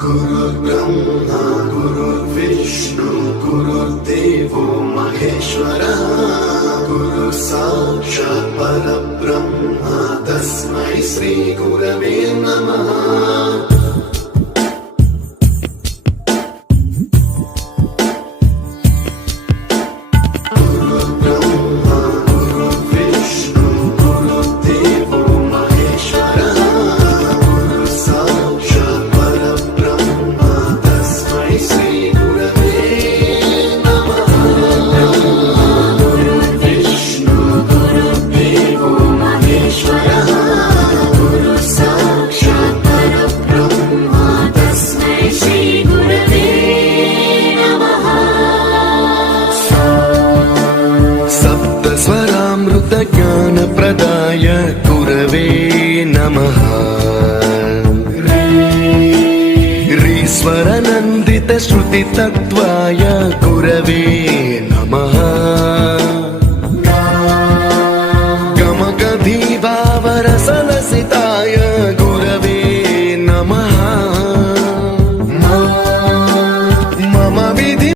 गुरुर्ब्रह्मा गुरुर्विष्णु गुरुर्देवो महेश्वरः गुरु साक्षात् परब्रह्म तस्मै श्री गुरवे नमः। ज्ञानप्रदाय गुरवे नमः। रीश्वरनन्दित श्रुतितत्त्वाय गुरवे